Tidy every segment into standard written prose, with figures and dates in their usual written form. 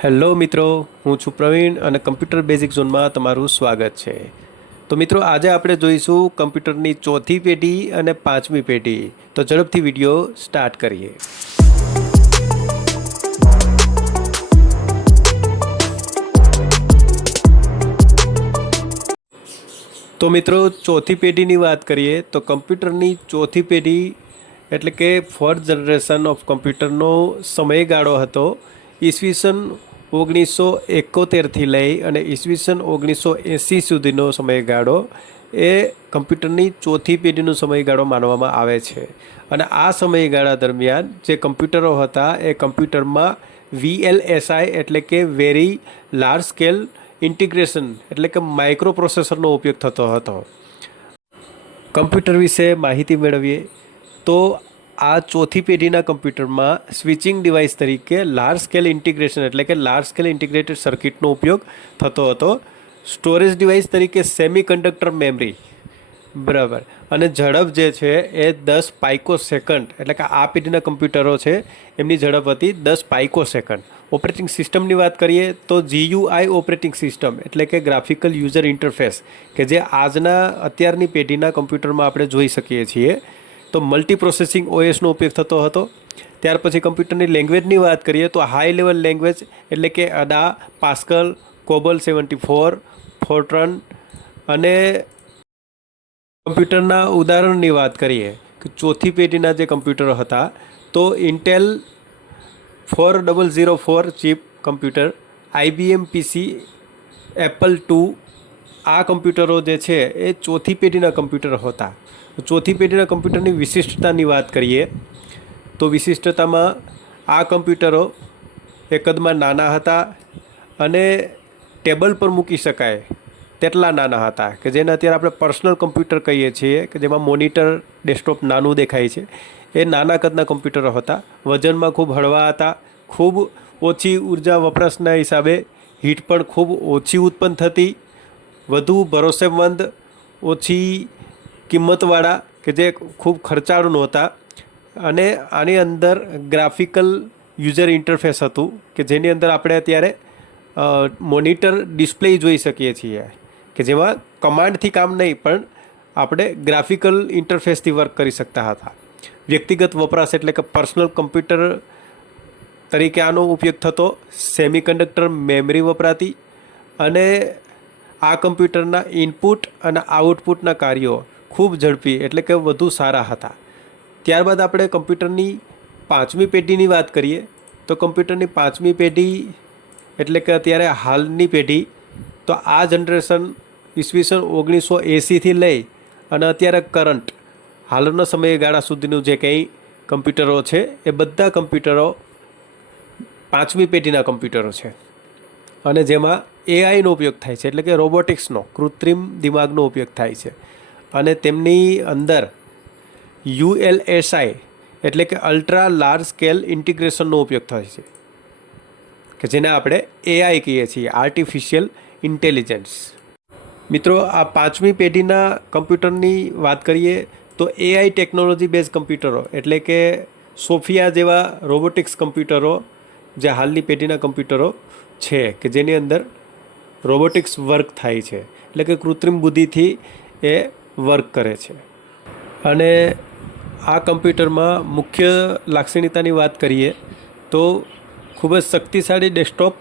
Hello મિત્રો, હું છું પ્રવીણ અને કમ્પ્યુટર બેઝિક ઝોનમાં તમારું સ્વાગત છે. તો મિત્રો, આજે આપણે જોઈશું કમ્પ્યુટરની ચોથી પેઢી અને પાંચમી પેઢી. તો ઝડપથી વિડીયો સ્ટાર્ટ કરીએ. તો મિત્રો, ચોથી પેઢીની વાત કરીએ તો કમ્પ્યુટરની ચોથી પેઢી એટલે કે ફોર્થ જનરેશન ઓફ કમ્પ્યુટરનો સમયગાળો હતો ઈસવીસન 1971થી લઈ અને ઈસવીસન 1980 સુધીનો સમયગાળો એ કમ્પ્યુટરની ચોથી પેઢીનો સમયગાળો માનવામાં આવે છે. અને આ સમયગાળા દરમિયાન જે કમ્પ્યુટરો હતા એ કમ્પ્યુટરમાં VLSI એટલે કે વેરી લાર્જ સ્કેલ ઇન્ટિગ્રેશન એટલે કે માઇક્રો પ્રોસેસરનો ઉપયોગ થતો હતો. કમ્પ્યુટર વિશે માહિતી મેળવીએ તો આ ચોથી પેઢીના કમ્પ્યુટરમાં સ્વિચિંગ ડિવાઇસ તરીકે લાર્જ સ્કેલ ઇન્ટિગ્રેશન એટલે કે લાર્જ સ્કેલ ઇન્ટિગ્રેટેડ સર્કિટનો ઉપયોગ થતો હતો. સ્ટોરેજ ડિવાઇસ તરીકે સેમિકન્ડક્ટર મેમરી, બરાબર, અને ઝડપ જે છે એ 10 પાઇકોસેકન્ડ એટલે કે આ પેઢીના કમ્પ્યુટરો છે એમની ઝડપ હતી 10 પાઇકોસેકન્ડ. ઓપરેટિંગ સિસ્ટમની વાત કરીએ તો GUI ઓપરેટિંગ સિસ્ટમ એટલે કે ગ્રાફિકલ યુઝર ઇન્ટરફેસ કે જે અત્યારની પેઢીના કમ્પ્યુટરમાં આપણે જોઈ શકીએ છીએ. તો મલ્ટી પ્રોસેસિંગ OSનો ઉપયોગ થતો હતો. ત્યાર પછી કમ્પ્યુટરની લેંગ્વેજની વાત કરીએ તો હાઈ લેવલ લેંગ્વેજ એટલે કે અડા, પાસ્કલ, કોબલ 74, ફોર્ટ્રન. અને કમ્પ્યુટરના ઉદાહરણની વાત કરીએ કે ચોથી પેઢીના જે કમ્પ્યુટરો હતા તો Intel 4004 chip computer, IBM PC, Apple II. આ કમ્પ્યુટરો જે છે એ ચોથી પેઢીના કમ્પ્યુટર હતા. ચોથી પેઢીના કમ્પ્યુટરની વિશિષ્ટતાની વાત કરીએ તો વિશિષ્ટતામાં આ કમ્પ્યુટરો કદમાં નાના હતા અને ટેબલ પર મૂકી શકાય તેટલા નાના હતા કે જેને અત્યારે આપણે પર્સનલ કમ્પ્યુટર કહીએ છીએ કે જેમાં મોનિટર ડેસ્કટોપ નાનું દેખાય છે. એ નાના કદના કમ્પ્યુટરો હતા. વજનમાં ખૂબ હળવા હતા. ખૂબ ઓછી ઉર્જા વપરાશના હિસાબે હીટ પણ ખૂબ ઓછી ઉત્પન્ન થતી. વધુ ભરોસેમંદ, ઓછી કિંમતવાળા કે જે ખૂબ ખર્ચાળું નહોતા. અને આની અંદર ગ્રાફિકલ યુઝર ઇન્ટરફેસ હતું કે જેની અંદર આપણે અત્યારે મોનિટર ડિસ્પ્લે જોઈ શકીએ છીએ કે જેમાં કમાન્ડથી કામ નહીં પણ આપણે ગ્રાફિકલ ઇન્ટરફેસથી વર્ક કરી શકતા હતા. વ્યક્તિગત વપરાશ એટલે કે પર્સનલ કમ્પ્યુટર તરીકે આનો ઉપયોગ થતો. સેમિકન્ડક્ટર મેમરી વપરાતી અને આ કમ્પ્યુટરના ઇનપુટ અને આઉટપુટના કાર્યો ખૂબ ઝડપી એટલે કે વધુ સારા હતા. ત્યારબાદ આપણે કમ્પ્યુટરની પાંચમી પેઢીની વાત કરીએ તો કમ્પ્યુટરની પાંચમી પેઢી એટલે કે અત્યારે હાલની પેઢી તો આ જનરેશન ઈસવીસન 1980થી લઈ અને અત્યારે કરંટ હાલના સમયગાળા સુધીનું જે કંઈ કમ્પ્યુટરો છે એ બધા કમ્પ્યુટરો પાંચમી પેઢીના કમ્પ્યુટરો છે. અને જેમાં AIનો ઉપયોગ થાય છે એટલે કે રોબોટિક્સનો, કૃત્રિમ દિમાગનો ઉપયોગ થાય છે. અને તેમની અંદર ULSI એટલે કે અલ્ટ્રા લાર્જ સ્કેલ ઇન્ટિગ્રેશનનો ઉપયોગ થાય છે કે જેને આપણે AI કહીએ છીએ, આર્ટિફિશિયલ ઇન્ટેલિજન્સ. મિત્રો, આ પાંચમી પેઢીના કમ્પ્યુટરની વાત કરીએ તો AI ટેકનોલોજી બેઝ કમ્પ્યુટરો એટલે કે સોફિયા જેવા રોબોટિક્સ કમ્પ્યુટરો જે હાલની પેઢીના કમ્પ્યુટરો છે કે જેની અંદર રોબોટિક્સ વર્ક થાય છે એટલે કે કૃત્રિમ બુદ્ધિથી એ વર્ક કરે છે. અને આ કમ્પ્યુટરમાં મુખ્ય લાક્ષણિકતાની વાત કરીએ તો ખૂબ જ શક્તિશાળી ડેસ્કટોપ,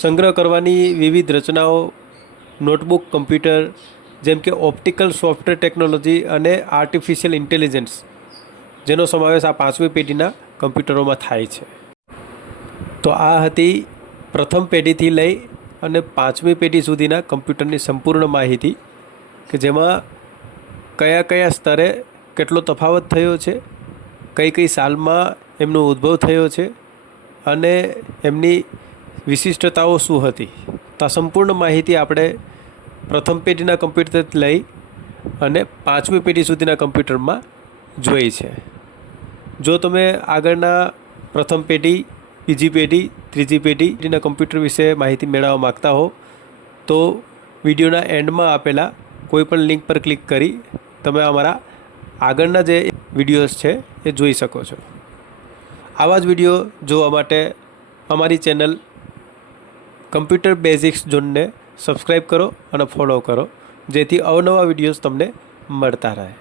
સંગ્રહ કરવાની વિવિધ રચનાઓ, નોટબુક કમ્પ્યુટર જેમ કે ઓપ્ટિકલ સોફ્ટવેર ટેકનોલોજી અને આર્ટિફિશિયલ ઇન્ટેલિજન્સ જેનો સમાવેશ આ પાંચમી પેઢીના કમ્પ્યુટરોમાં થાય છે. તો આ હતી પ્રથમ પેઢીથી લઈ અને પાંચમી પેઢી સુધીના કમ્પ્યુટરની સંપૂર્ણ માહિતી કે જેમાં કયા કયા સ્તરે કેટલો તફાવત થયો છે, કઈ કઈ સાલમાં એમનો ઉદ્ભવ થયો છે અને એમની વિશિષ્ટતાઓ શું હતી. તો આ સંપૂર્ણ માહિતી આપણે પ્રથમ પેઢીના કમ્પ્યુટરથી લઈ અને પાંચમી પેઢી સુધીના કમ્પ્યુટરમાં જોઈ છે. જો તમે આગળના પ્રથમ પેઢી, બીજી પેઢી, ત્રીજી પેઢીના કમ્પ્યુટર વિશે માહિતી મેળવવા માગતા હો તો વિડીયોના એન્ડમાં આપેલા કોઈપણ લિંક પર ક્લિક કરી તમે અમારા આગળના જે વિડીયોઝ છે એ જોઈ શકો છો. આવા જ વિડીયો જોવા માટે અમારી ચેનલ કમ્પ્યુટર બેઝિક્સ ઝોનને સબસ્ક્રાઈબ કરો અને ફોલો કરો, જેથી અવનવા વિડીયોઝ તમને મળતા રહે.